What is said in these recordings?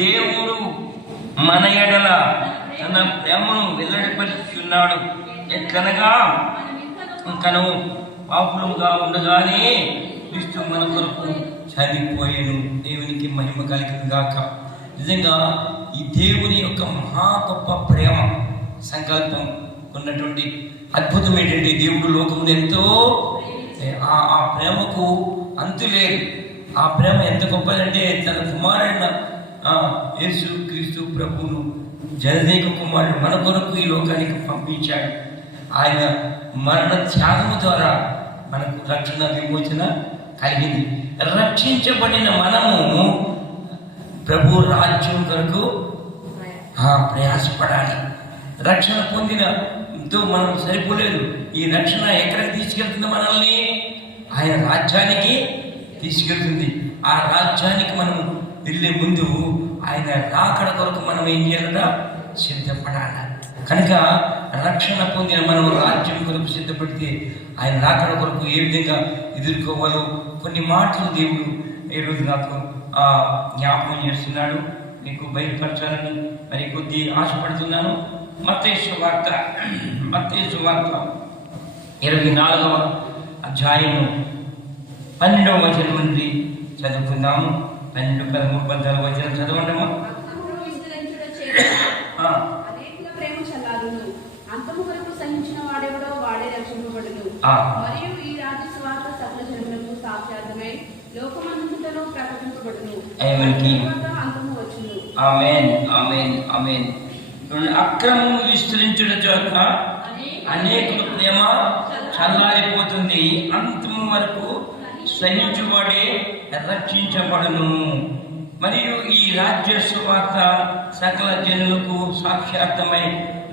దేవుడు మన ఎడల తన ప్రేమను వెల్లడిపరుచున్నాడు. ఎట్లనగా కనువు పాపులుగా ఉండగానే క్రీస్తు మన కొరకు చనిపోయాను. దేవునికి మహిమ కలిగిన గాక. నిజంగా ఈ దేవుని యొక్క మహా గొప్ప ప్రేమ సంకల్పం ఉన్నటువంటి అద్భుతం ఏంటంటే, దేవుడు లోకమును ఎంతో ఆ ప్రేమకు అంతు లేదు. ఆ ప్రేమ ఎంత గొప్పదంటే తన కుమారుడైన యేసు క్రీస్తు ప్రభువును జనదేక కుమారుడు మన కొరకు ఈ లోకానికి పంపించాడు. ఆయన మరణ త్యాగము ద్వారా మనకు రక్షణ విమోచన కలిగింది. రక్షించబడిన మనము ప్రభు రాజ్యం కొరకు ప్రయాసపడాలి. రక్షణ పొందినతో మనం సరిపోలేదు. ఈ రక్షణ ఎక్కడికి తీసుకెళ్తుంది? మనల్ని ఆయన రాజ్యానికి తీసుకెళ్తుంది. ఆ రాజ్యానికి మనం వెళ్ళే ముందు ఆయన రాకడ కొరకు మనం ఏం చేయాలట? సిద్ధపడాలి. కనుక రక్షణ పొందిన మనం రాజ్యం కొరకు సిద్ధపడితే ఆయన రాకడ కొరకు ఏ విధంగా ఎదుర్కోవాలో కొన్ని మాటలు దేవుడు ఈరోజు నాకు జ్ఞాపకం చేస్తున్నాడు. మీకు బయలుపరచాలని మరి కొద్ది ఆశపడుతున్నాను. మత్తయి సువార్త 24వ అధ్యాయము 12వ వచనం నుండి చదువుకుందాము. 12, 13, 14 వచనం చదవండమ్మా. మరియు ఈ రాజ్య సువార్త సకల జనులకు సాక్షాత్మై లోకమంతటను ప్రకటింపబడును. అంతము వచ్చును. ఆమేన్, ఆమేన్, ఆమేన్. అక్రమము విస్తరించుట చేత అనేకుల ప్రేమ చల్లారిపోతుంది. అంతము వరకు సహించువాడే రక్షించబడును. మరియు ఈ రాజ్య సువార్త సకల జనులకు సాక్షాత్మై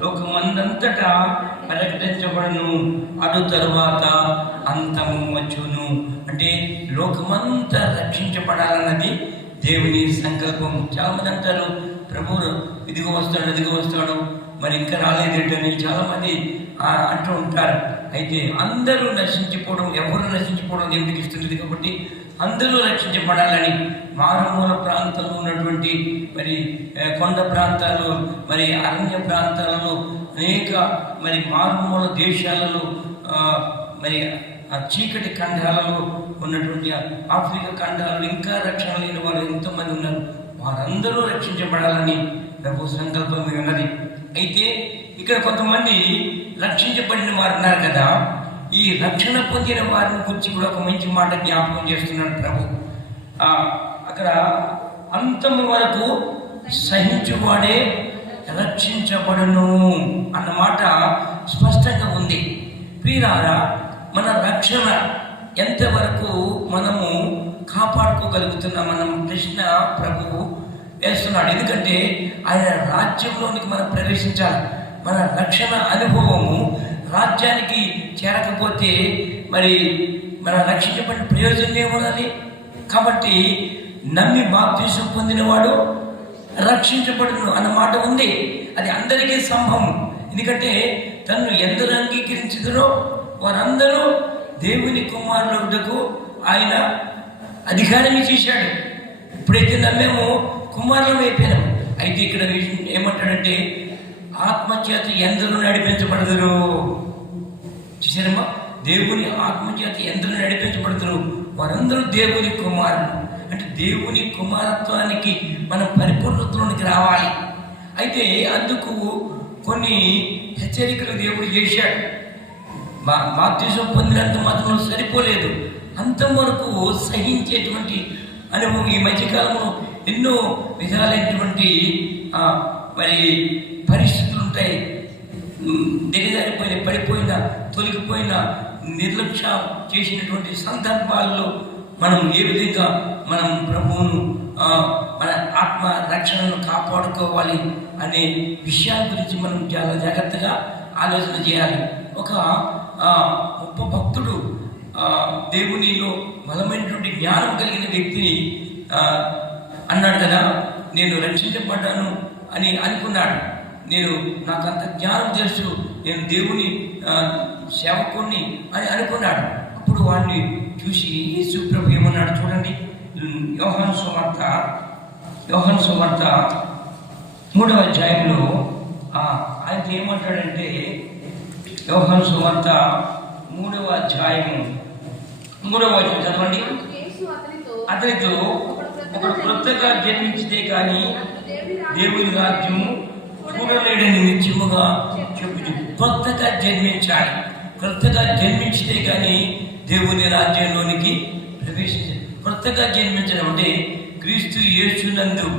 లోకమందంతటా ప్రకటించబడును. అటు తరువాత అంతము వచ్చును. అంటే లోకమంతా రక్షించబడాలన్నది దేవుని సంకల్పం. చాలా మంది అంటారు, ప్రభు ఇదిగో వస్తాడు, మరి ఇంకా రాలేదేంటని చాలా మంది అంటూ ఉంటారు. అయితే అందరూ నశించిపోవడం, ఎవరు నశించిపోవడం దేవుడికి ఇస్తుంది. కాబట్టి అందరూ రక్షించబడాలని మారుమూల ప్రాంతంలో ఉన్నటువంటి మరి కొండ ప్రాంతాలు, మరి అరణ్య ప్రాంతాలలో, అనేక మరి మారుమూల దేశాలలో, మరి ఆ చీకటి ఖండాలలో ఉన్నటువంటి ఆఫ్రికా ఖండాలలో ఇంకా రక్షణ లేని వారు ఎంతోమంది ఉన్నారు. వారందరూ రక్షించబడాలని ప్రభు సంకల్పం ఉన్నది. అయితే ఇక్కడ కొంతమంది రక్షించబడిన వారు ఉన్నారు కదా. ఈ రక్షణ పొందిన వారిని గురించి కూడా ఒక మంచి మాట జ్ఞాపకం చేస్తున్నాడు ప్రభు. అక్కడ అంతము వరకు సహించువాడే రక్షించబడును అన్న మాట స్పష్టంగా ఉంది. ప్రియులారా, మన రక్షణ ఎంతవరకు మనము కాపాడుకోగలుగుతున్నాం మనం ప్రశ్న ప్రభువు వేస్తున్నాడు. ఎందుకంటే ఆయన రాజ్యంలోనికి మనం ప్రవేశించాలి. మన రక్షణ అనుభవము రాజ్యానికి చేరకపోతే మరి మన రక్షించబడిన ప్రయోజనం ఏమున్నది? కాబట్టి నమ్మి బాప్తిసం పొందినవాడు రక్షించబడును అన్న మాట ఉంది. అది అందరికీ సంభవం. ఎందుకంటే తను ఎందరు అంగీకరించుదరో వారందరూ దేవుని కుమారులకు ఆయన అధికారం చేశాడు. ఇప్పుడైతే నమ్మేమో కుమారులం అయిపోయినాం. అయితే ఇక్కడ ఏమంటాడంటే ఆత్మచేత ఎందరూ నడిపించబడదురు. చూసారమ్మా, దేవుని ఆత్మచేత ఎందరూ నడిపించబడదురు వారందరూ దేవుని కుమారులు. అంటే దేవుని కుమారత్వానికి మనం పరిపూర్ణతలోనికి రావాలి. అయితే అందుకు కొన్ని హెచ్చరికలు దేవుడు చేశాడు. బాప్తిసం పొందినంత మాత్రం సరిపోలేదు, అంతవరకు సహించేటువంటి అనుభవం. ఈ మధ్యకాలంలో ఎన్నో విధాలైనటువంటి మరి పరిస్థితులు ఉంటాయి. దిగజారిపోయిన, పడిపోయిన, తొలగిపోయిన, నిర్లక్ష్యం చేసినటువంటి సందర్భాల్లో మనం ఏ విధంగా మనం ప్రభువును మన ఆత్మ రక్షణను కాపాడుకోవాలి అనే విషయాల గురించి మనం చాలా జాగ్రత్తగా ఆలోచన చేయాలి. ఒక గొప్ప భక్తుడు, దేవునిలో బలమైనటువంటి జ్ఞానం కలిగిన వ్యక్తిని అన్నాడు కదా, నేను రక్షించబడ్డాను అని అనుకున్నాడు. నాకు అంత జ్ఞానం తెలుసు, నేను దేవుని సేవకుణ్ణి అని అనుకున్నాడు. అప్పుడు వాడిని చూసి యేసు ప్రభు ఏమన్నాడు చూడండి, యోహాను సువార్త 3వ అధ్యాయంలో ఆయన ఏమంటాడంటే, యోహాను సువార్త 3వ అధ్యాయము 3వ వచనం చదవండి. యేసు అతనితో ఒకడు క్రొత్తగా జన్మించితే కానీ దేవుని రాజ్యము చూడలేడని నిత్యముగా చెప్పుచు. కొత్తగా జన్మించాలి. కొత్తగా జన్మించితే కానీ దేవుని రాజ్యంలోనికి ప్రవేశించాలి. కొత్తగా జన్మించడం అంటే క్రీస్తు యేసునందు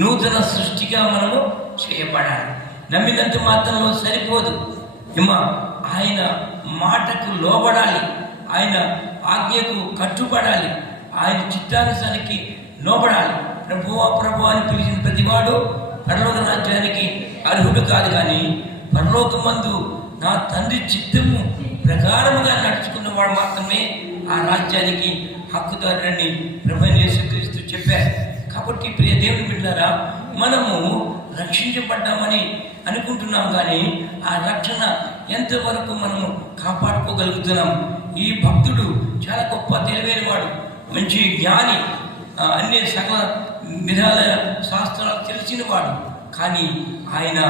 నూతన సృష్టిగా మనము చేయబడాలి. నమ్మినంత మాత్రంలో సరిపోదు. ఆయన మాటకు లోబడాలి, ఆయన ఆజ్ఞకు కట్టుబడాలి, ఆయన చిత్తానుసారికి లోబడాలి. ప్రభు అని పిలిచిన ప్రతివాడు పరలోక రాజ్యానికి అర్హుడు కాదు. కానీ పరలోకమందు నా తండ్రి చిత్తము ప్రకారముగా నడుచుకున్నవాడు మాత్రమే ఆ రాజ్యానికి హక్కుదారులని ప్రభు యేసుక్రీస్తు చెప్పారు. కాబట్టి ప్రియ దేవుని బిడ్డలారా, మనము రక్షించబడ్డామని అనుకుంటున్నాం, కానీ ఆ రక్షణ ఎంతవరకు మనము కాపాడుకోగలుగుతున్నాం? ఈ భక్తుడు చాలా గొప్ప తెలివైన వాడు, మంచి జ్ఞాని, అన్ని సకల విధాల శాస్త్రాలు తెలిసిన వాడు. కానీ ఆయన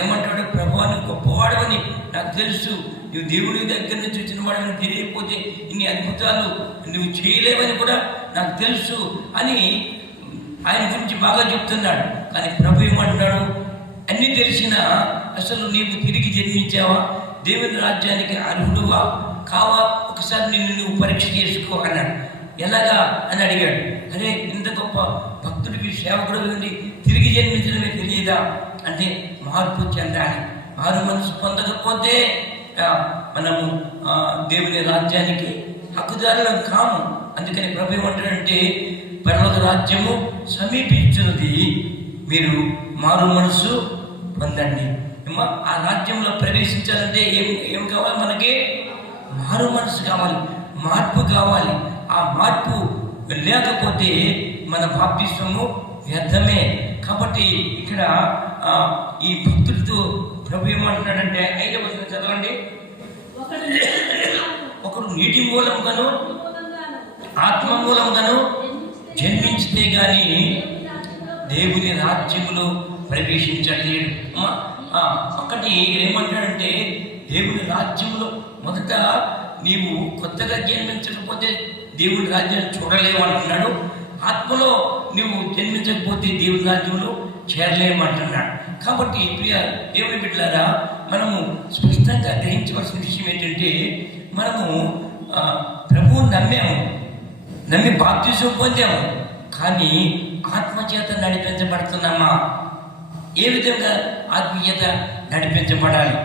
ఏమంటాడు? ప్రభువాన్ని గొప్పవాడవని నాకు తెలుసు, నువ్వు దేవుని దగ్గర నుంచి వచ్చిన వాడని తెలియకపోతే ఇన్ని అద్భుతాలు నువ్వు చేయలేవని కూడా నాకు తెలుసు అని ఆయన గురించి బాగా చెప్తున్నాడు. కానీ ప్రభు ఏమంటున్నాడు? అన్ని తెలిసినా అసలు నీవు తిరిగి జన్మించావా? దేవుని రాజ్యానికి అర్హుడువా కావా? ఒకసారి నువ్వు పరీక్ష చేసుకో అన్నాడు. ఎలాగా అని అడిగాడు. అరే, ఇంత గొప్ప భక్తుడికి సేవకుడు నుండి తిరిగి జన్మించడమే తెలియదా అంటే, మార్పు చెందాలి. మారు మనసు పొందకపోతే మనము దేవుని రాజ్యానికి హక్కుదారులం కాము. అందుకని ప్రభు ఏమంటాడంటే, పరలోక రాజ్యము సమీపించున్నది, మీరు మారు మనసు పొందండి. ఆ రాజ్యంలో ప్రవేశించాలంటే ఏం కావాలి? మనకి మారు మనసు కావాలి, మార్పు కావాలి. ఆ మార్పు లేకపోతే మన బాప్తిస్మము వ్యర్థమే. కాబట్టి ఇక్కడ ఈ భక్తులతో ప్రభు ఏమంటున్నాడంటే, 5వ వచనం చదవండి. ఒకడు నీటి మూలంగాను ఆత్మ మూలంగాను జన్మించితే గాని దేవుని రాజ్యములో ప్రవేశించలేడు. ఒకటి ఏమంటాడంటే, దేవుని రాజ్యంలో మొదట నీవు కొత్తగా జన్మించకపోతే దేవుని రాజ్యాన్ని చూడలేవు అంటున్నాడు. ఆత్మలో నువ్వు జన్మించకపోతే దేవుని రాజ్యంలో చేరలేమంటున్నాడు. కాబట్టి ప్రియ దేవుని బిడ్డలారా, మనము స్పష్టంగా గ్రహించవలసిన విషయం ఏంటంటే, మనము ప్రభువుని నమ్మి బాప్తిసం పొందాము, కానీ ఆత్మచేత నడిపించబడుతున్నామా? ఏ విధంగా ఆత్మీయత నడిపించబడాలి?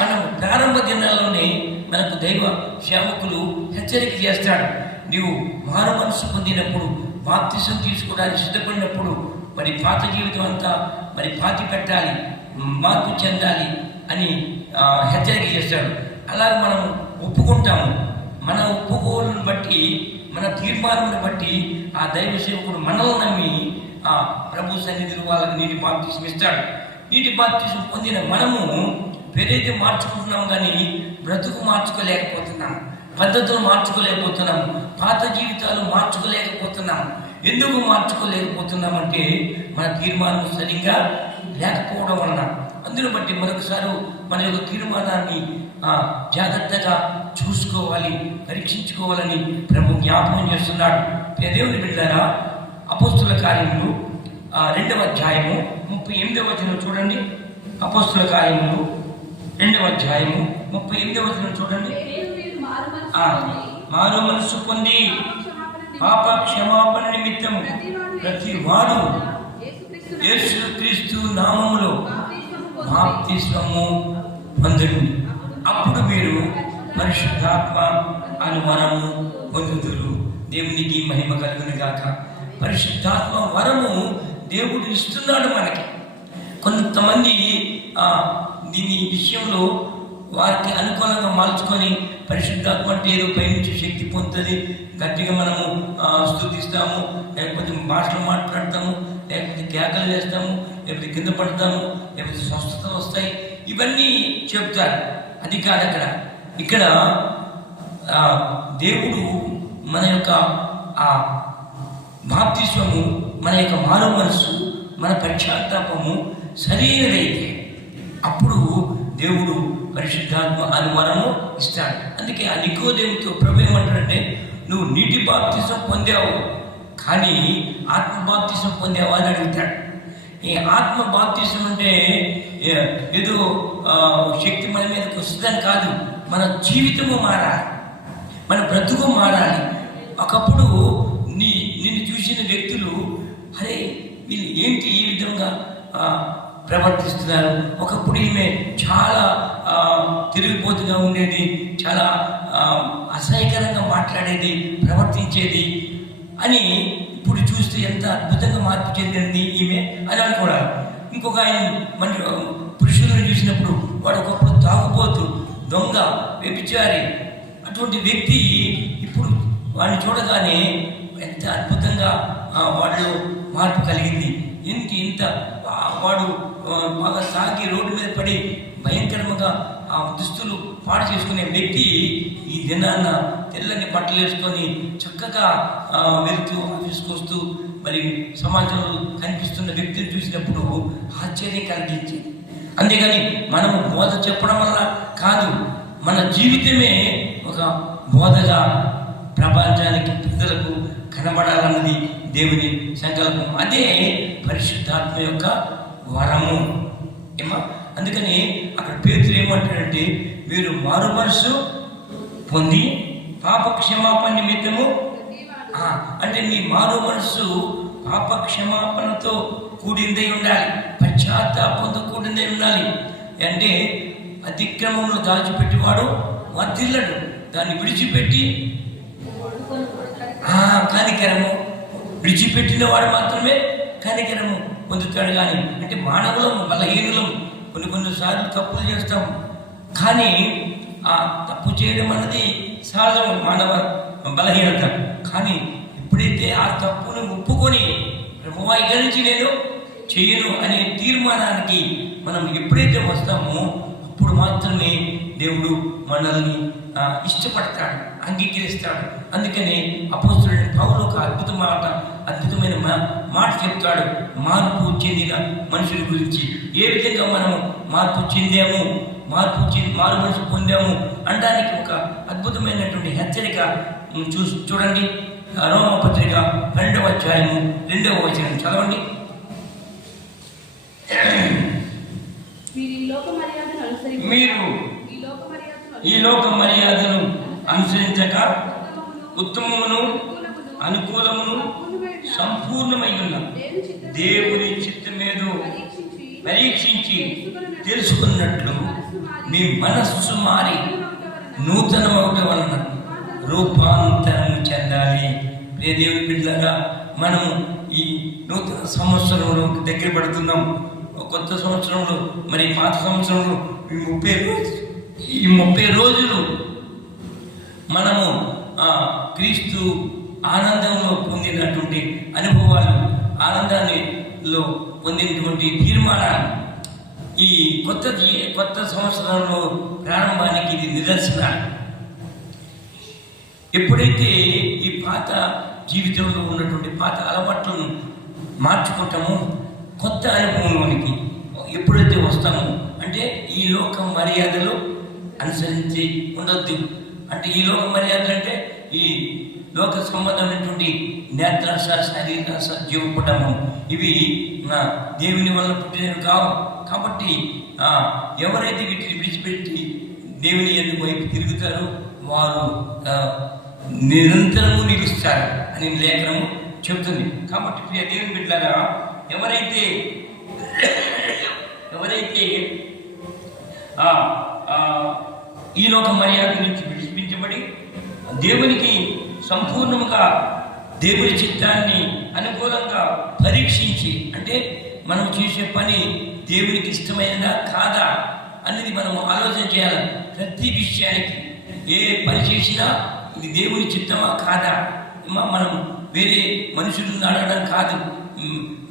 మనం ప్రారంభ దినాల్లోనే మనకు దైవ సేవకులు హెచ్చరిక చేస్తాడు. నీవు మారు మనసు పొందినప్పుడు, బాప్తిసం తీసుకోవడానికి సిద్ధపడినప్పుడు మరి పాత జీవితం అంతా మరి పాతి పెట్టాలి, మార్పు చెందాలి అని హెచ్చరిక చేస్తాడు. అలాగే మనం ఒప్పుకుంటాము. మన ఒప్పుకోలను బట్టి, మన తీర్మానాన్ని బట్టి ఆ దైవ సేవకుడు మనల్ని నమ్మి ఆ ప్రభు సన్నిధిలో వాళ్ళకి నీటి బాప్తిసం ఇస్తాడు. నీటి బాప్తిసం పొందిన మనము పేరైతే మార్చుకుంటున్నాం, కానీ బ్రతుకు మార్చుకోలేకపోతున్నాం, పద్ధతులు మార్చుకోలేకపోతున్నాము, పాత జీవితాలు మార్చుకోలేకపోతున్నాము. ఎందుకు మార్చుకోలేకపోతున్నామంటే మన తీర్మానం సరిగ్గా లేకపోవడం వలన. అందును బట్టి మరొకసారి మన యొక్క తీర్మానాన్ని జాగ్రత్తగా చూసుకోవాలి, పరీక్షించుకోవాలని ప్రభు జ్ఞాపకం చేస్తున్నాడు. దేవుని బిడ్డలారా, అపోస్తుల కార్యములు 2వ అధ్యాయము 38వ వచనం చూడండి. అపోస్తుల కార్యములు 2వ అధ్యాయము 38వ వచనం చూడండి. మారు మనసు పొంది పాప క్షమాపణ నిమిత్తం ప్రతి వాడు యేసుక్రీస్తు నామములో బాప్తిస్మము పొందును, అప్పుడు మీరు పరిశుద్ధాత్మ అను వరము పొందుదురు. దేవునికి మహిమ కలుగును గాక. పరిశుద్ధాత్మ వరము దేవుడు ఇస్తున్నాడు మనకి. కొంతమంది దీని విషయంలో వారికి అనుకూలంగా మార్చుకొని, పరిశుద్ధాత్మ అంటే ఏదో పైనుంచి శక్తి పొందుతుంది, గట్టిగా మనము స్తుతిస్తాము, లేకపోతే భాషలు మాట్లాడతాము, లేకపోతే కేకలు వేస్తాము, లేకపోతే కింద పడతాము, లేకపోతే స్వస్థతలు వస్తాయి, ఇవన్నీ చెప్తారు. అది కాదు. ఇక్కడ దేవుడు మన యొక్క ఆ బాప్తిస్మము, మన యొక్క మానవ మనస్సు, మన పశ్చాత్తాపము సరైనదైతే అప్పుడు దేవుడు పరిశుద్ధాత్మ అని వరము ఇస్తాడు. అందుకే ఆ నికోదేముతో ప్రభు ఏమంటాడంటే, నువ్వు నీటి బాప్తిసం పొందావు కానీ ఆత్మ బాప్తిసం పొందావా అని అడుగుతాడు. ఈ ఆత్మ బాప్తిసం అంటే ఏదో శక్తి మన మీదకి వస్తుందని కాదు, మన జీవితము మారాలి, మన బ్రతుకు మారాలి. ఒకప్పుడు నిన్ను చూసిన వ్యక్తులు, అరే వీళ్ళు ఏంటి ఈ విధంగా ప్రవర్తిస్తున్నారు, ఒకప్పుడు ఈమె చాలా తిరిగిపోతుగా ఉండేది, చాలా అసహ్యకరంగా మాట్లాడేది, ప్రవర్తించేది అని ఇప్పుడు చూస్తే ఎంత అద్భుతంగా మార్పు చెందింది ఈమె అని అనుకోవాలి. ఇంకొక ఆయన మన పురుషులను చూసినప్పుడు వాడు ఒకప్పుడు తాగుపోతూ, దొంగ, వ్యభిచారి, అటువంటి వ్యక్తి ఇప్పుడు వాడిని చూడగానే ఎంత అద్భుతంగా వాళ్ళు మార్పు కలిగింది. ఇంత వాడు బాగా తాగి రోడ్డు మీద పడి భయంకరంగా ఆ దుస్తులు పాడు చేసుకునే వ్యక్తి ఈ దినాన్న తెల్లని బట్టలు వేసుకొని చక్కగా వెళ్తూ ఆఫీస్కి వస్తూ మరి సమాజంలో కనిపిస్తున్న వ్యక్తిని చూసినప్పుడు ఆశ్చర్యం కలిగించింది. అంతేగాని మనము బోధ చెప్పడం వల్ల కాదు, మన జీవితమే ఒక బోధగా ప్రపంచానికి, ప్రజలకు కనబడాలన్నది దేవుని సంకల్పం. అదే పరిశుద్ధాత్మ యొక్క వరము ఏమా. అందుకని అక్కడ పేతురు ఏమంటాడంటే, మీరు మారు మనసు పొంది పాప క్షమాపణ నిమిత్తము, అంటే మీ మారు మనసు పాప క్షమాపణతో కూడిందై ఉండాలి, పశ్చాత్తాపంతో కూడిందై ఉండాలి. అంటే అతిక్రమంలో దాచిపెట్టేవాడు వర్ధిల్లడు, దాన్ని విడిచిపెట్టి కనికరము, విడిచిపెట్టిన వాడు మాత్రమే కనికరము పొందుతాడు. కానీ అంటే మానవులం, బలహీనులం, కొన్నిసార్లు తప్పులు చేస్తాం, కానీ ఆ తప్పు చేయడం అన్నది సహజం, మానవ బలహీనత. కానీ ఎప్పుడైతే ఆ తప్పును ఒప్పుకొని ప్రభువా ఇక నుంచి నేను చేయను అనే తీర్మానానికి మనం ఎప్పుడైతే వస్తామో అప్పుడు మాత్రమే దేవుడు మనల్ని ఇష్టపడతాడు, అంగీకరిస్తాడు. అందుకని అపోస్తలుడైన పౌలు ఒక అద్భుతమైన మాట చెప్తాడు మార్పు చెందిన మనుషుల గురించి. ఏ విధంగా మనము మార్పు చెందాము, మారు మనసు పొందాము అనడానికి ఒక అద్భుతమైనటువంటి హెచ్చరిక చూడండి. రోమపత్రిక 2వ అధ్యాయము 2వ వచనం చదవండి. మీరు ఈ లోక మర్యాదను అనుసరించక ఉత్తమమును అనుకూలమును సంపూర్ణమై ఉన్న దేవుని చిత్తమేదో పరీక్షించి తెలుసుకున్నట్లు మీ మనస్సు మారి నూతనమవటం వలన రూపాంతరం చెందాలి. ప్రియ దేవుని బిడ్డలారా, మనము ఈ నూతన సంవత్సరంలో దగ్గర పడుతున్నాం. కొత్త సంవత్సరంలో, మరి పాత సంవత్సరంలో ఈ 30 రోజులు మనము క్రీస్తు ఆనందంలో పొందినటువంటి అనుభవాలు, ఆనందాన్నిలో పొందినటువంటి తీర్మానాలు ఈ కొత్త సంవత్సరంలో ప్రారంభానికి ఇది నిదర్శనాలు. ఎప్పుడైతే ఈ పాత జీవితంలో ఉన్నటువంటి పాత అలవాట్లను మార్చుకుంటామో కొత్త అనుభవంలోనికి ఎప్పుడైతే వస్తామో, అంటే ఈ లోక మర్యాదలు అనుసరించి ఉండొద్దు. అంటే ఈ లోక మర్యాదలు అంటే ఈ లోక సంబంధమైనటువంటి నేత్రాశ, శరీరాశ, జీవ కుటుంబం, ఇవి దేవుని వల్ల పుట్టినవి కావు. కాబట్టి ఎవరైతే వీటిని విడిచిపెట్టి దేవుని వైపు తిరుగుతారో వారు నిరంతరము నిలుస్తారు అని లేఖనము చెబుతుంది. కాబట్టి ప్రియ దేవుని బిడ్డలారా, ఎవరైతే ఈ లోక మర్యాద నుంచి విడిపించబడి దేవునికి సంపూర్ణంగా దేవుని చిత్తాన్ని అనుకూలంగా పరీక్షించి, అంటే మనం చేసే పని దేవునికి ఇష్టమైనదా కాదా అనేది మనం ఆలోచన చేయాలి. ప్రతి విషయానికి ఏ పని చేసినా ఇది దేవుని చిత్తమా కాదా, మనం వేరే మనుషులను అడగడం కాదు,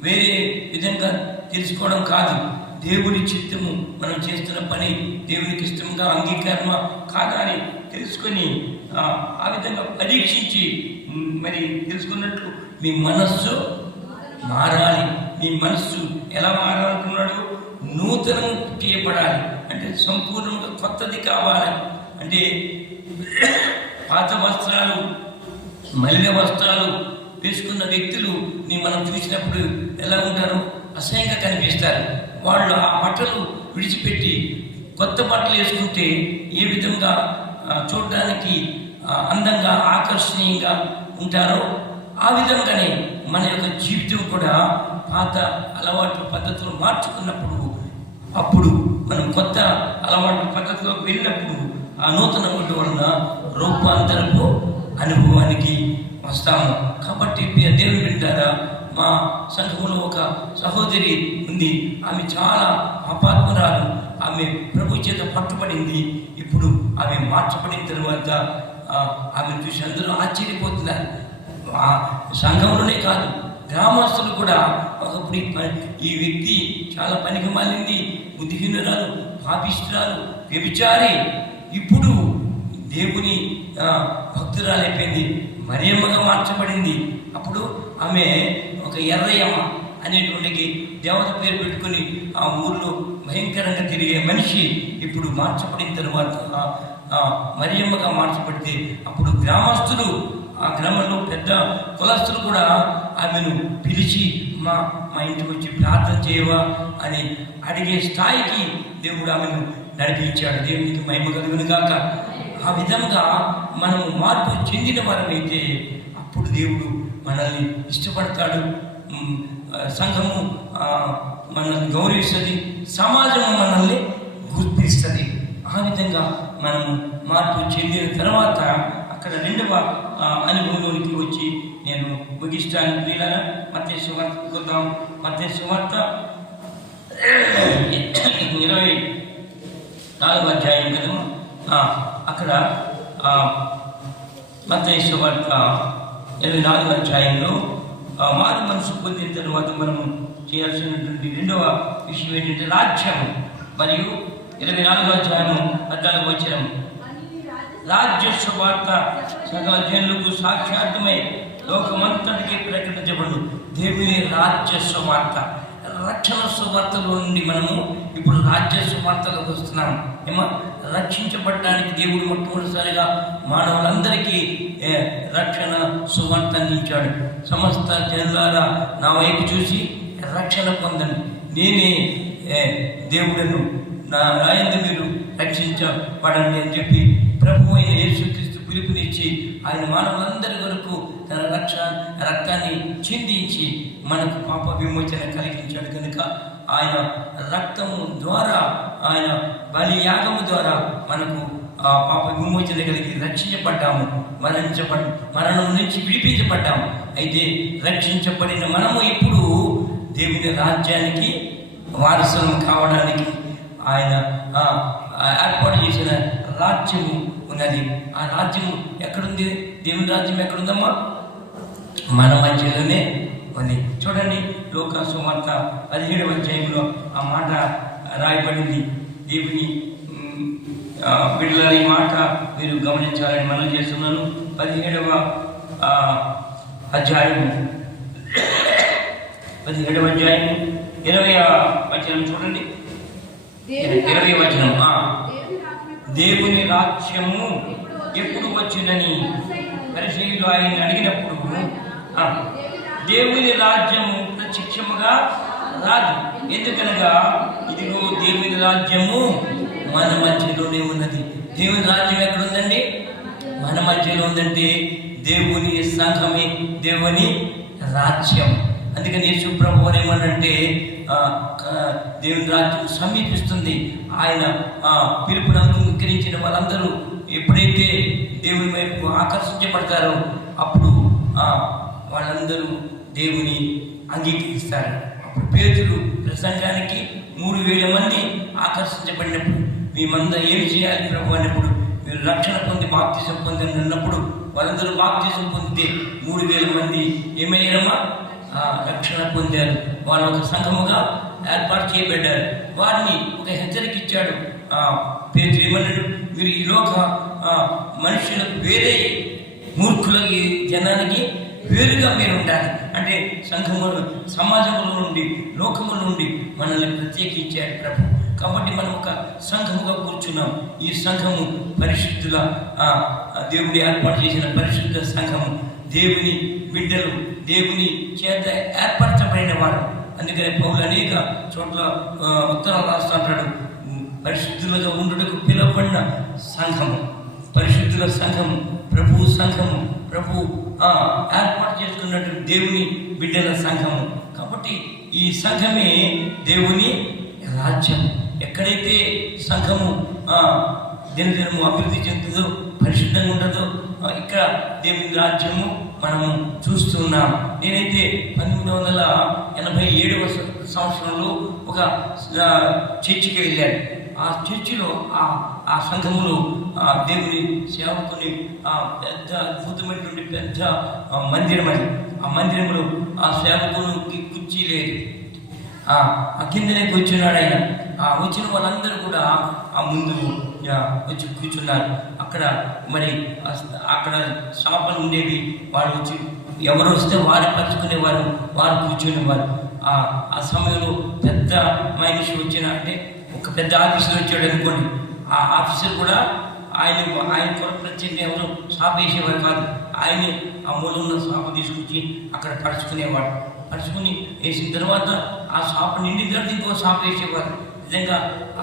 వేరే విధంగా తెలుసుకోవడం కాదు. దేవుని చిత్తము మనం చేస్తున్న పని దేవునికి ఇష్టంగా అంగీకారమా కాదా అని తెలుసుకొని ఆ విధంగా పరీక్షించి మరి తెలుసుకున్నట్లు మీ మనస్సు మారాలి. మీ మనస్సు ఎలా మారాలనుకున్నాడు? నూతనం చేయబడాలి అంటే సంపూర్ణంగా కొత్తది కావాలి. అంటే పాత వస్త్రాలు, మలిన వస్త్రాలు వేసుకున్న వ్యక్తులు మనం చూసినప్పుడు ఎలా ఉంటారు? అసహ్యంగా కనిపిస్తారు. వాళ్ళు ఆ బట్టలు విడిచిపెట్టి కొత్త బట్టలు వేసుకుంటే ఏ విధంగా చూడడానికి అందంగా ఆకర్షణీయంగా ఉంటారో ఆ విధంగానే మన యొక్క జీవితం కూడా పాత అలవాటు పద్ధతులు మార్చుకున్నప్పుడు, అప్పుడు మనం కొత్త అలవాటు పద్ధతిలోకి వెళ్ళినప్పుడు ఆ నూతన గుడ్డు వలన రూపాంతరపు అనుభవానికి వస్తాము. కాబట్టి దేవుని వింటారా, మా సంఘంలో ఒక సహోదరి ఉంది. ఆమె చాలా అపాత్మరాలు. ఆమె ప్రభు చేత పట్టుబడింది. ఇప్పుడు ఆమె మార్చబడిన తర్వాత ఆమెను చూసి అందరూ ఆశ్చర్యపోతున్నారు. ఆ సంఘంలోనే కాదు, గ్రామస్తులు కూడా ఒకప్పుడు ఈ వ్యక్తి చాలా పనికి మాలింది, బుద్ధిహీనురాలు, పాపిష్ఠురాలు, వ్యభిచారి, ఇప్పుడు దేవుని భక్తురాలైపోయింది, మరియమ్మగా మార్చబడింది. అప్పుడు ఆమె ఒక ఎర్రయ్యమ్మ అనేటువంటి దేవత పేరు పెట్టుకుని ఆ ఊర్లో భయంకరంగా తిరిగే మనిషి ఇప్పుడు మార్చబడిన తర్వాత మరియమ్మగా మార్చబడితే అప్పుడు గ్రామస్తులు, ఆ గ్రామంలో పెద్ద కులస్తులు కూడా ఆమెను పిలిచి మా ఇంటికి వచ్చి ప్రార్థన చేయవా అని అడిగే స్థాయికి దేవుడు ఆమెను నడిపించాడు. దేవునికి మహిమ కలుగును గాక. ఆ విధంగా మనము మార్పు చెందిన వారమైతే అప్పుడు దేవుడు మనల్ని ఇష్టపడతాడు, సంఘము మనల్ని గౌరవిస్తుంది, సమాజము మనల్ని గుర్తిస్తుంది. ఆ విధంగా మనము మార్పు చెందిన తర్వాత అక్కడ రెండవ అనుభవంలోనికి వచ్చి నేను ముగిస్తాను. ప్రియులారా, మత్తయి సువార్త చూద్దాం. మత్తయి సువార్త 24వ అధ్యాయం కదమ్మా. అక్కడ మత్తయి సువార్త 24వ అధ్యాయంలో మారు మనసు పొందిన తర్వాత మనము చేయాల్సినటువంటి రెండవ విషయం ఏంటంటే రాజ్యము. మరియు 24వ అధ్యాయము 14వ వచనం, రాజ్య సువార్త సకల జనులకు సాక్షాత్మై లోకమంతటికి ప్రకటించబడు. దేవుని రాజ్య సువార్త, రక్షణ సువార్తలో నుండి మనము ఇప్పుడు రాజ్య సువార్తలోకి వస్తున్నాం. ఏమో రక్షించబడడానికి దేవుడు మొట్టమొదటిసారిగా మానవులందరికీ రక్షణ సువార్త అందించాడు. సమస్త జనులారా నా వైపు చూసి రక్షణ పొందండి, నేనే దేవుడను, నా యందు మీరు రక్షించబడండి అని చెప్పి ప్రభు అయిన యేసుక్రీస్తు పిలుపునిచ్చి ఆయన మానవులందరి వరకు తన రక్తాన్ని చిందించి మనకు పాప విమోచన కలిగించాడు. కనుక ఆయన రక్తము ద్వారా, ఆయన బలియాగము ద్వారా మనకు పాప విమోచన కలిగి రక్షించబడ్డాము, మరణం నుంచి విడిపించబడ్డాము. అయితే రక్షించబడిన మనము ఇప్పుడు దేవుని రాజ్యానికి వారసులం కావడానికి ఆయన ఏర్పాటు చేసిన రాజ్యము ఉన్నది. ఆ రాజ్యము ఎక్కడుంది? దేవుని రాజ్యం ఎక్కడుందమ్మా? మన మధ్యలోనే ఉంది. చూడండి, లోకా సువార్త 17వ అధ్యాయంలో ఆ మాట రాయబడింది. దేవుని బిడ్డల ఈ మాట మీరు గమనించాలని మనం చేస్తున్నాను. 17వ అధ్యాయము 20వ వచనం చూడండి. 20వ వచనం, దేవుని రాజ్యము ఎప్పుడు వచ్చిందని పరిశీలు ఆయన అడిగినప్పుడు దేవుని రాజ్యము ప్రత్యక్షముగా రాదు, ఎందుకనగా ఇదిగో దేవుని రాజ్యము మన మధ్యలోనే ఉన్నది. దేవుని రాజ్యం ఎక్కడ ఉందండి? మన మధ్యలో ఉందంటే దేవుని సంఘమే దేవుని రాజ్యం. అందుకని యేసు ప్రభువు ఏమనంటే దేవుని రాజ్యం సమీపిస్తుంది. ఆయన పిలుపును అంగీకరించిన వాళ్ళందరూ ఎప్పుడైతే దేవుని వైపు ఆకర్షించబడతారో అప్పుడు వాళ్ళందరూ దేవుని అంగీకరిస్తారు. అప్పుడు పేతురు ప్రసంగానికి 3000 మంది ఆకర్షించబడినప్పుడు మేమంతా ఏమి చేయాలి ప్రభు అన్నప్పుడు, మీరు రక్షణ పొంది బాప్తిసం పొందని అన్నప్పుడు వాళ్ళందరూ బాప్తిసం పొందితే 3000 మంది ఏమయ్యారమ్మా? రక్షణ పొందారు. వాళ్ళు ఒక సంఘముగా ఏర్పాటు చేయబడ్డారు. వారిని ఒక హెచ్చరిక ఇచ్చాడు. పేతురు ఏమన్నాడు? మీరు ఈ లోక మనుషులకు వేరే మూర్ఖులకి జనానికి వేరుగా మీరు ఉండాలి. అంటే సంఘములో, సమాజంలో నుండి, లోకముల నుండి మనల్ని ప్రత్యేకించాడు ప్రభు. కాబట్టి మనం ఒక సంఘముగా కూర్చున్నాం. ఈ సంఘము పరిశుద్ధుల దేవుని ఏర్పాటు చేసిన పరిశుద్ధ సంఘము, దేవుని బిడ్డలు, దేవుని చేత ఏర్పరచబడిన వారు. అందుకని పౌలు అనేక చోట్ల ఉత్తరాలు రాస్తుంటాడు, పరిశుద్ధులుగా ఉండుటకు పిలువబడిన సంఘము, పరిశుద్ధుల సంఘము, ప్రభు సంఘము, ప్రభు ఏర్పాటు చేసుకున్నట్టు దేవుని బిడ్డల సంఘము. కాబట్టి ఈ సంఘమే దేవుని రాజ్యం. ఎక్కడైతే సంఘము దినదినము అభివృద్ధి చెందుతుందో, పరిశుద్ధంగా ఉండదో, ఇక్కడ దేవుని రాజ్యము మనము చూస్తున్నాం. నేనైతే 1987వ సంవత్సరంలో ఒక చర్చికి వెళ్ళాను. ఆ చర్చిలో ఆ సంఘములో దేవుని సేవకుని పెద్ద అద్భుతమైనటువంటి పెద్ద మందిరం అది. ఆ మందిరంలో ఆ సేవకునికి కుర్చీ లేదు, ఆ కిందనే కూర్చున్నాడు ఆయన. వచ్చిన వాళ్ళందరూ కూడా ఆ ముందు వచ్చి కూర్చున్నారు. అక్కడ మరి అక్కడ షాపులు ఉండేవి, వాళ్ళు వచ్చి ఎవరు వస్తే వారు పంచుకునేవారు, వారు కూర్చునేవారు. ఆ సమయంలో పెద్ద మనిషి వచ్చిన, అంటే ఒక పెద్ద ఆఫీసర్ వచ్చాడు అనుకోండి, ఆ ఆఫీసర్ కూడా ఆయన కొరకు ప్రత్యేకంగా ఎవరు షాప్ వేసేవారు కాదు. ఆయనే ఆ మూలంలో షాపు తీసుకొచ్చి అక్కడ పరుచుకునేవాడు. పరుచుకుని వేసిన తర్వాత ఆ షాపు నిండిన తర్వాత ఇంకో షాప్ వేసేవారు. నిజంగా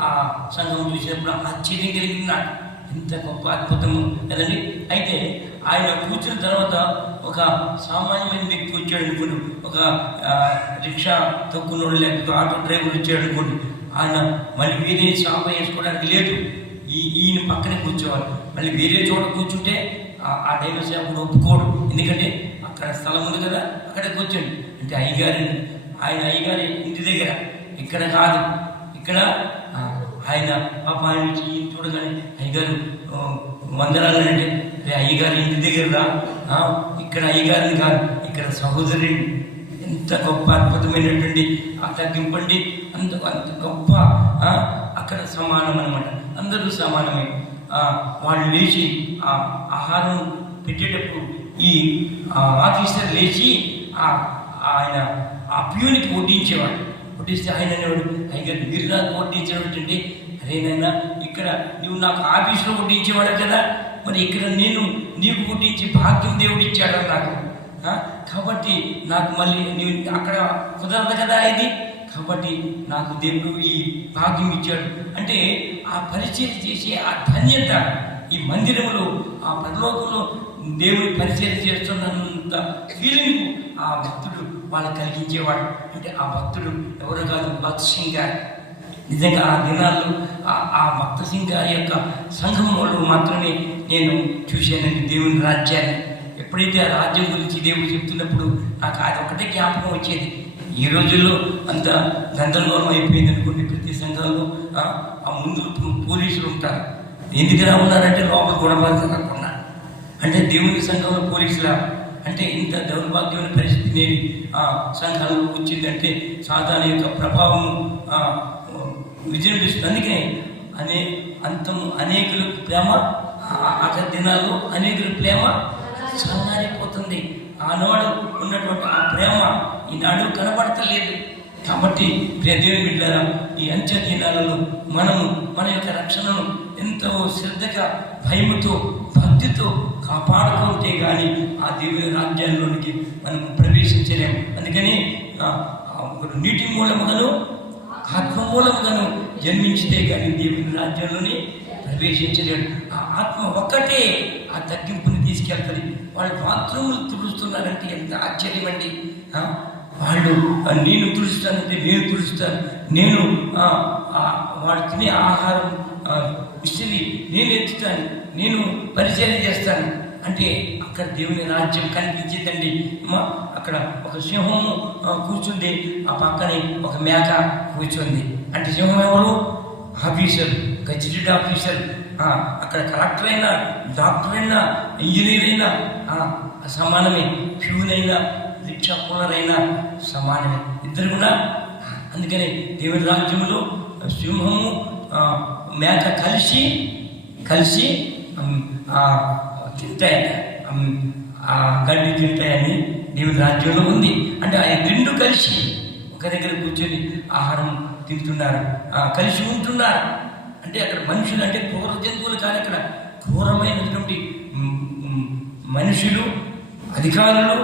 ఆ సంఘం చూసినప్పుడు ఆశ్చర్యం కలిగింది నాకు. ఇంత గొప్ప అద్భుతము కదండి. అయితే ఆయన కూర్చున్న తర్వాత ఒక సామాన్యమైన వ్యక్తి వచ్చాడు అనుకోండి, ఒక రిక్షా తొక్కునోడు లేకపోతే ఆటో డ్రైవర్ వచ్చాడు అనుకోండి, ఆయన మళ్ళీ వేరే షాప్ వేసుకోవడానికి లేదు, ఈయన పక్కనే కూర్చోవాలి. మళ్ళీ వేరే చోట కూర్చుంటే ఆ డ్రైవర్ సేవకుడు ఒప్పుకోడు. ఎందుకంటే అక్కడ స్థలం ఉంది కదా, అక్కడే కూర్చోండి. అంటే ఆయన అయ్యగారి ఇంటి దగ్గర, ఇక్కడ కాదు, ఇక్కడ ఆయన ఆయన చూడగానే అయ్యగారు వందనాలు అంటే, అయ్యగారి ఇంటి దగ్గర ఇక్కడ అయ్యగారిని కాదు, ఇక్కడ సహోదరుని. ఎంత గొప్ప అద్భుతమైనటువంటి ఆ తగ్గింపండి, అంత గొప్ప. అక్కడ సమానం అన్నమాట, అందరూ సమానమే. వాళ్ళు లేచి ఆహారం పెట్టేటప్పుడు ఈ ఆఫీసర్ లేచి ఆయన ఆ ప్యూనికి వడ్డించేవాడు. వడ్డిస్తే ఆయన అనేవాడు, అయ్యగారు మీరు నాకు వడ్డించేవాడు అంటే, అరేనైనా ఇక్కడ నువ్వు నాకు ఆఫీసులో వడ్డించేవాడు కదా, మరి ఇక్కడ నేను నీకు వడ్డించి భాగ్యం దేవుడు ఇచ్చాడు నాకు. కాబట్టి నాకు మళ్ళీ నీవు అక్కడ కుదరదు కదా ఇది, కాబట్టి నాకు దేవుడు ఈ భాగ్యం ఇచ్చాడు అంటే, ఆ పరిచయం చేసే ఆ ధన్యత ఈ మందిరంలో, ఆ పరలోకంలో దేవుని పరిచయం చేస్తున్నంత ఫీలింగ్ ఆ భక్తుడు వాళ్ళు కలిగించేవాడు. అంటే ఆ భక్తుడు ఎవరు కాదు, భక్త్ సింగ్ గారు. నిజంగా ఆ దినాల్లో ఆ భక్త సింగ్ గారి యొక్క సంఘం వాళ్ళు మాత్రమే నేను చూశానండి దేవుని రాజ్యాన్ని. ఎప్పుడైతే ఆ రాజ్యం గురించి దేవుడు చెప్తున్నప్పుడు నాకు అది ఒకటే జ్ఞాపకం వచ్చేది. ఈ రోజుల్లో అంత గందరగోళం అయిపోయింది అనుకోండి. ప్రతి సంఘంలో ఆ ముందు పోలీసులు ఉంటారు. ఎందుకులా ఉన్నారంటే లోపల గొడవకుండా, అంటే దేవుని సంఘంలో పోలీసులా అంటే ఇంత దౌర్భాగ్యమైన పరిస్థితి నేటి సంఘాలలో వచ్చిందంటే సాధారణ యొక్క ప్రభావం విజృంభిస్తుంది. అందుకనే అనేకులకు ప్రేమ అక్కడ దినాల్లో అనేకుల ప్రేమ చల్లారిపోతుంది. ఆనాడు ఉన్నటువంటి ఆ ప్రేమ ఈనాడు కనబడతలేదు. కాబట్టి దేవుని బిడ్డలారా, ఈ అంత్య దినాలలో మనము మన యొక్క రక్షణను ఎంతో శ్రద్ధగా, భయముతో, భక్తితో కాపాడుకుంటే కానీ ఆ దేవుని రాజ్యాల్లోనికి మనం ప్రవేశించలేము. అందుకని నీటి మూలముగాను ఆత్మ మూలముగాను జన్మించితే కానీ దేవుని రాజ్యంలోని ప్రవేశించలేడు. ఆ ఆత్మ ఒక్కటే ఆ తగ్గింపుని తీసుకెళ్తుంది. వాళ్ళు బాత్రూములు తుడుస్తున్నారంటే ఎంత ఆశ్చర్యం అండి. వాళ్ళు నేను తుడుస్తానంటే నేను తుడుస్తాను, నేను వాడు తినే ఆహారం విసిరి నేను ఎత్తుతాను, నేను పరిచయం చేస్తాను అంటే అక్కడ దేవుని రాజ్యం కనిపించిందండి. అక్కడ ఒక సింహము కూర్చుంది, ఆ పక్కనే ఒక మేక కూర్చుంది. అంటే సింహం ఎవరు? Officer, gazetted officer. అక్కడ కలెక్టర్ అయినా, డాక్టర్ అయినా, ఇంజనీర్ అయినా సమానమే. ప్యూన్ అయినా, రిక్షా కూలర్ అయినా సమానమే, ఇద్దరు కూడా. అందుకని దేవుని రాజ్యంలో సింహము మేక కలిసి తింటాయట. ఆ గడ్డి తింటాయని దేవుని రాజ్యంలో ఉంది. అంటే ఆ రెండు కలిసి ఒక దగ్గర కూర్చొని ఆహారం తింటున్నారు, కలిసి ఉంటున్నారు. అంటే అక్కడ మనుషులు అంటే క్రూర జంతువులు కాదు, అక్కడ క్రూరమైనటువంటి మనుషులు, అధికారులు,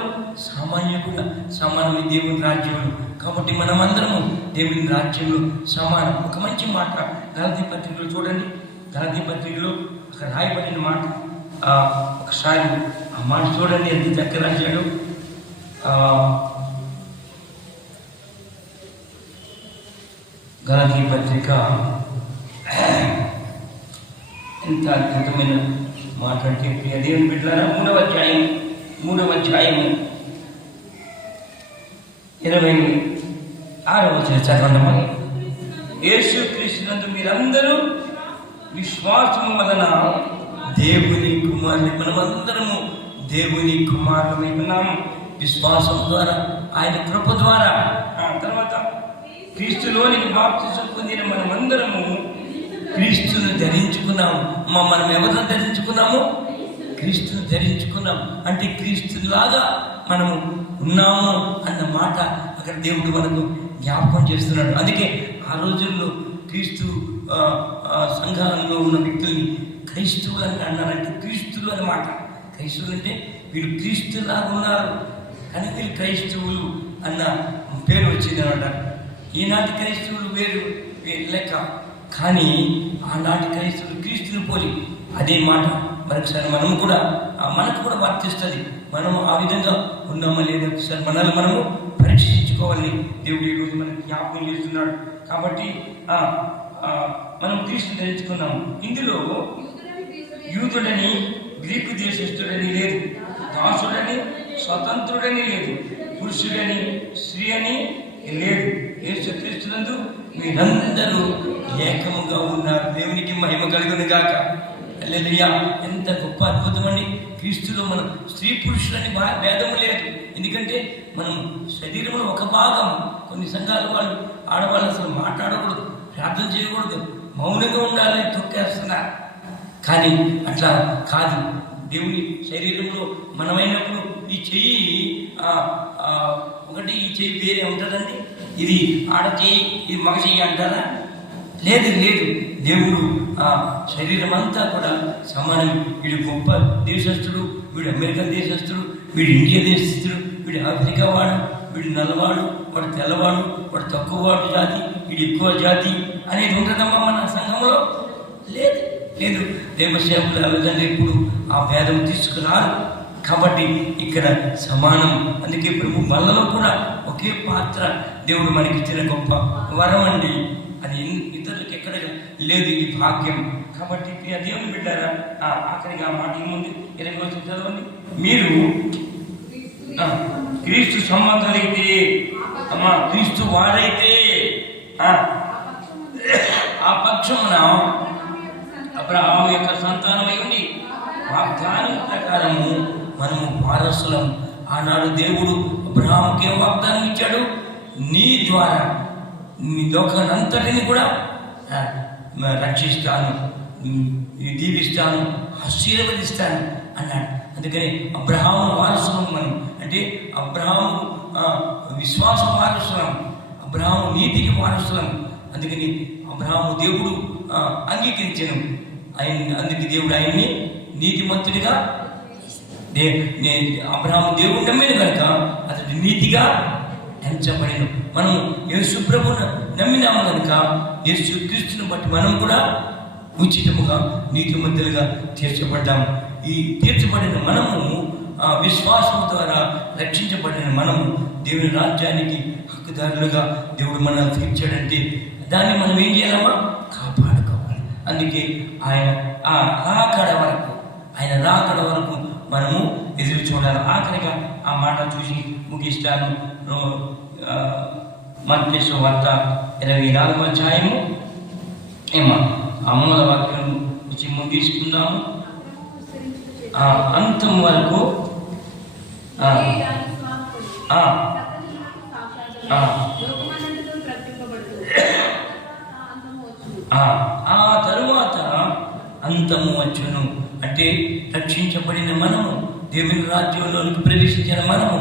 సామాన్యులు సమానమే దేవుని రాజ్యంలో. కాబట్టి మనమందరము దేవుని రాజ్యంలో సమానం. ఒక మంచి మాట గలాతీ పత్రికలో చూడండి, గలాతీ పత్రికలో అక్కడ రాయబడిన మాట ఒకసారి ఆ మాట చూడండి, ఎంత చక్కగా రాశాడు. గలాతీ పత్రిక ఎంత అద్భుతమైన మాట అంటే, ప్రియ దేవుని బిడ్డలారా, 3వ అధ్యాయం 26వ వచనం చదవండమ్మా. యేసుక్రీస్తునందు మీరందరూ విశ్వాసము వలన దేవుని కుమారుని, మనమందరము దేవుని కుమారులమై ఉన్నాము విశ్వాసం ద్వారా, ఆయన కృప ద్వారా. తర్వాత క్రీస్తులోనికి బాప్తిసం పొందిన మనమందరము క్రీస్తును ధరించుకున్నాము. మనం ఎవరిని ధరించుకున్నాము? క్రీస్తును ధరించుకున్నాం. అంటే క్రీస్తులాగా మనము ఉన్నాము అన్న మాట అక్కడ దేవుడు మనకు జ్ఞాపకం చేస్తున్నాడు. అందుకే ఆ రోజుల్లో క్రీస్తు సంఘాలలో ఉన్న వ్యక్తుల్ని క్రైస్తవులు అని అన్నారంటే, క్రీస్తులు అన్నమాట. క్రైస్తవులు అంటే వీళ్ళు క్రీస్తులాగా ఉన్నారు కానీ వీళ్ళు క్రైస్తవులు అన్న పేరు వచ్చింది అనమాట. ఈనాటి క్రైస్తవులు వేరు లెక్క, కానీ ఆనాటి క్రైస్తవులు క్రీస్తుని పోలి. అదే మాట మరొకసారి మనకు కూడా వర్తిస్తుంది. మనము ఆ విధంగా ఉన్నామా లేదా ఒకసారి మనల్ని మనము పరీక్షించుకోవాలని దేవుడు ఈరోజు మనకు జ్ఞాపకం చేస్తున్నాడు. కాబట్టి మనం క్రీస్తుని ధరించుకున్నాము. ఇందులో యూదుడని గ్రీకు దేశస్థుడని లేదు, దాసుడని స్వతంత్రుడని లేదు, పురుషుడని స్త్రీ అని లేదు, యేసుక్రీస్తునందు మీరందరూ ఏకముగా ఉన్నారు. దేవునికి మహిమ కలుగును గాక. హల్లెలూయా. ఎంత గొప్ప అద్భుతం అండి. క్రీస్తులో మనం స్త్రీ పురుషులని భేదము లేదు. ఎందుకంటే మనం శరీరంలో ఒక భాగం. కొన్ని సంఘాల వాళ్ళు ఆడవాళ్ళు అసలు మాట్లాడకూడదు, ప్రార్థన చేయకూడదు, మౌనంగా ఉండాలని తొక్కేస్తున్నారు. కానీ అట్లా కాదు. దేవుని శరీరంలో మనమైనప్పుడు ఈ చెయ్యి ఒకటి, ఈ చెయ్యి వేరే ఉంటుందండి. ఇది ఆడ చెయ్యి, ఇది మగ చెయ్యి అంటారా? లేదు. దేవుడు శరీరం అంతా కూడా సమానం. వీడు గొప్ప దేశస్థుడు, వీడు అమెరికన్ దేశస్థుడు, వీడు ఇండియా దేశస్థుడు, వీడు ఆఫ్రికా వాడు, వీడు నల్లవాడు, వాడు తెల్లవాడు, వాడు తక్కువవాడు జాతి, వీడు ఎక్కువ జాతి అనేది ఉంటుందమ్మా మన సంఘంలో? లేదు. దేవసేవకులు ఆ విధంగా ఇప్పుడు ఆ భేదం తీసుకున్నారు. కాబట్టి ఇక్కడ సమానం. అందుకే ప్రభు బల్లలో కూడా ఒకే పాత్ర దేవుడు మనకి ఇచ్చిన గొప్ప వరం అండి. అది ఇతరులకు ఎక్కడ లేదు ఈ భాగ్యం. కాబట్టి ప్రియ దేవుని బిడ్డారా, ఆఖరిగా మాట ఏముంది? 20వ వచనం చదవండి. మీరు క్రీస్తు సంబంధులైతే, క్రీస్తు వారైతే ఆ పక్షమున అబ్రహాము యొక్క సంతానమై ఉండి వాగ్దానం ప్రకారము మనము వారసులం. ఆనాడు దేవుడు అబ్రహాముకి ఏం వాగ్దానం ఇచ్చాడు? నీ ద్వారా నీ లోకానంతటిని కూడా రక్షిస్తాను, దీవిస్తాను, ఆశీర్వదిస్తాను అన్నాడు. అందుకని అబ్రహాము వారసులం మనం. అంటే అబ్రహాము విశ్వాస వారసులం, అబ్రహాము నీతికి వారసులం. అందుకని అబ్రహాము దేవుడు అంగీకరించను అందుకే దేవుడు ఆయన్ని నీతిమంతుడిగా, అబ్రహాము దేవుడు నమ్మిన కనుక అతడు నీతిగా ఎంచబడిను. మనము యేసు ప్రభువును నమ్మినాము కనుక యేసు క్రీస్తుని బట్టి మనం కూడా ఉచితముగా నీతిమంతులుగా తీర్చబడ్డాము. ఈ తీర్చబడిన మనము విశ్వాసం ద్వారా రక్షించబడిన మనము దేవుని రాజ్యానికి హక్కుదారులుగా దేవుడు మనల్ని తీర్చాడంటే దాన్ని మనం ఏం చేయాలమ్మా? కాపాడుకోవాలి. అందుకే ఆయన రాకడ వరకు మనము ఎదురు చూడాలి. ఆఖరిగా ఆ మాట చూసి ముగిస్తాను. మత్తయి సువార్త 24వ అధ్యాయము ఆ మూల వాక్యం వచ్చి ముగించుకుందాము. అంతం వరకు ఆ తరువాత అంతము వచ్చును. అంటే రక్షించబడిన మనము దేవుని రాజ్యంలోనికి ప్రవేశించిన మనము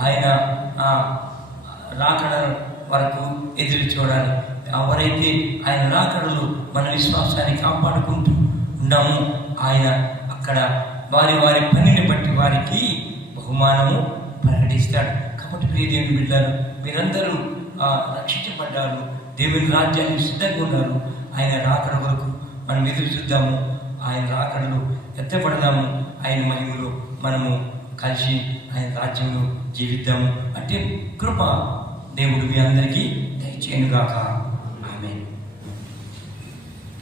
ఆయన రాకడ వరకు ఎదురు చూడాలి. ఎవరైతే ఆయన రాకడలో మన విశ్వాసాన్ని కాపాడుకుంటూ ఉన్నాము, ఆయన అక్కడ వారి వారి పనిని బట్టి వారికి బహుమానము ప్రకటిస్తాడు. కాబట్టి ప్రియ దేవుని బిడ్డలు, మీరందరూ రక్షించబడ్డారు, దేవుని రాజ్యానికి సిద్ధంగా ఉన్నారు. ఆయన రాకడ వరకు మనం ఎదురు చూద్దాము, ఆయన రాకడలో ఎత్తపడదాము, ఆయన మహిమలో మనము కలిసి ఆయన రాజ్యంలో జీవిద్దాము. అంటే కృప దేవుడు మీ అందరికీ దయచేయనుగాక.